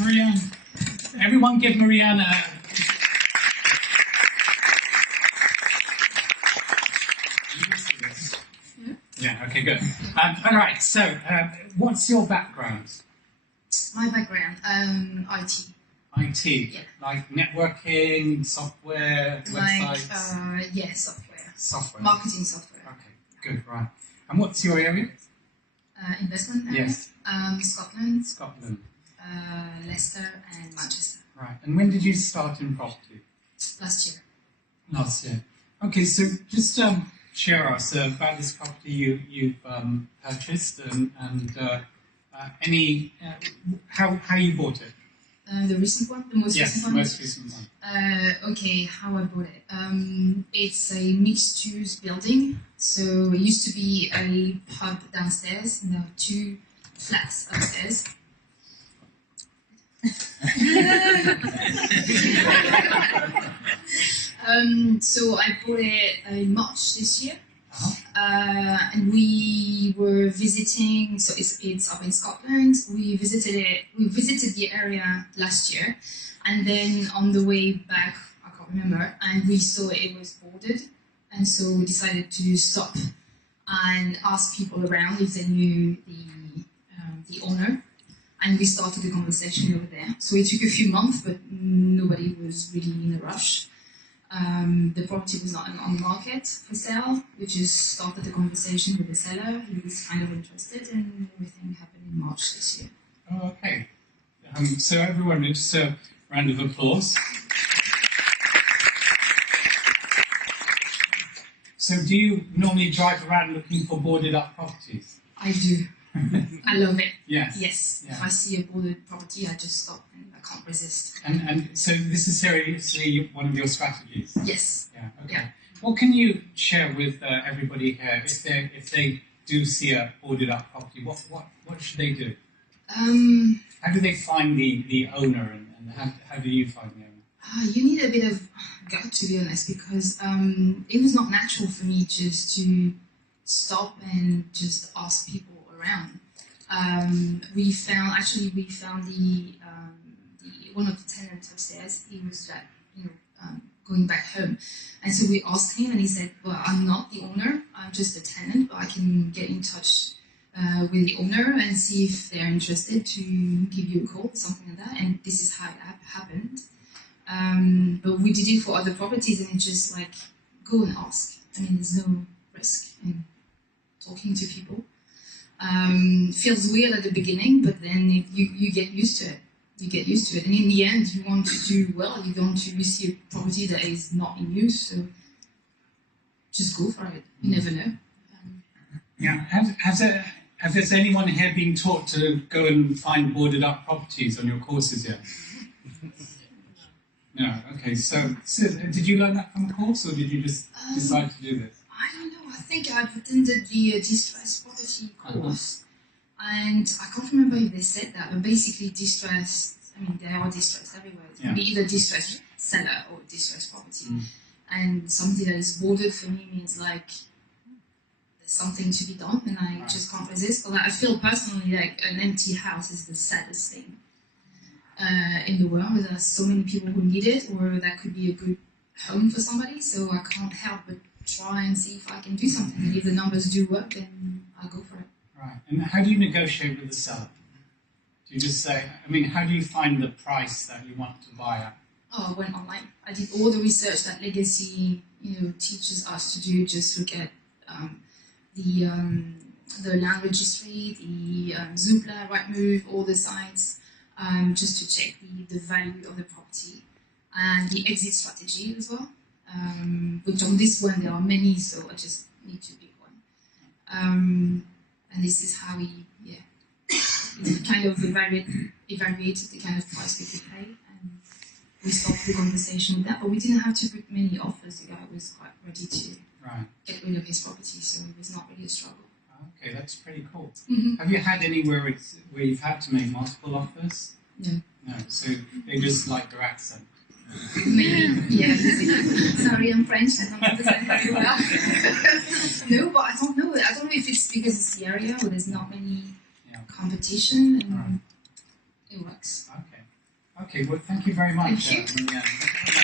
Marie-Anne. Everyone give Marie-Anne a... Yeah, okay, good. All right, so what's your background? My background, IT. IT? Yeah. Like networking, software, websites? Like, yeah, software. Software. Marketing software. Okay, good, right. And what's your area? Investment area? Yes. Scotland. Scotland. Leicester and Manchester. Right. And when did you start in property? Last year. Last year. Okay, so just share us about this property you've purchased and how you bought it. The recent one, the most recent one. Yes, most recent one. Okay, how I bought it. It's a mixed-use building. So it used to be a pub downstairs. Now 2 flats upstairs. So I bought it in March this year, and we were visiting. So it's up in Scotland. We visited it. We visited the area last year, and then on the way back, I can't remember, and we saw it was boarded, and so we decided to stop and ask people around if they knew the owner. And we started a conversation over there. So it took a few months, but nobody was really in a rush. The property was not on the market for sale. We just started the conversation with the seller. He was kind of interested, and everything happened in March this year. Oh, okay. So everyone, just a round of applause. So do you normally drive around looking for boarded up properties? I do. I love it. Yes. Yes. Yeah. If I see a boarded property, I just stop and I can't resist. And so this is seriously one of your strategies? Yes. Yeah. Okay. Yeah. What can you share with everybody here if they do see a boarded up property? What should they do? How do they find the owner and how do you find the owner? You need a bit of gut, to be honest, because it was not natural for me just to stop and just ask people around. We found the one of the tenants upstairs. He was going back home, and so we asked him, and he said, "Well, I'm not the owner. I'm just a tenant, but I can get in touch with the owner and see if they're interested to give you a call," something like that. And this is how it happened. But we did it for other properties, and it's just like, go and ask. I mean, there's no risk in talking to people. Feels weird at the beginning, but then you get used to it. You get used to it, and in the end, you want to do well. You don't want to see a property that is not in use, so just go for it. You never know. Yeah. Has anyone here been taught to go and find boarded up properties on your courses yet? No. Okay. So did you learn that from a course, or did you just decide to do this? I don't know. I think I've attended the distressed property course, and I can't remember if they said that, but basically distressed, I mean, there are distressed everywhere. It can be either distressed seller or distressed property. And something that is boarded for me means like there's something to be done, and I just can't resist. But I feel personally like an empty house is the saddest thing in the world. There are so many people who need it, or that could be a good home for somebody, so I can't help but try and see if I can do something. And if the numbers do work, then I'll go for it. Right. And how do you negotiate with the seller? Do you just say, I mean, how do you find the price that you want to buy at? Oh, I went online. I did all the research that Legacy, teaches us to do. Just look at the land registry, the Zoopla, Rightmove, all the sites, just to check the value of the property and the exit strategy as well. Which on this one there are many, so I just need to pick one. And this is how we kind of evaluated the kind of price we could pay, and we started the conversation with that. But we didn't have to put many offers. The guy was quite ready to get rid of his property, so it was not really a struggle. Okay, that's pretty cool. Mm-hmm. Have you had anywhere where you've had to make multiple offers? No. No, so they just like your accent. Maybe, yeah. Sorry, I'm French. I don't understand very well. No, but I don't know. I don't know if it's because it's the area where there's not many competition, and it works. Okay. Okay, well, thank you very much, Thank you. Marie-Anne.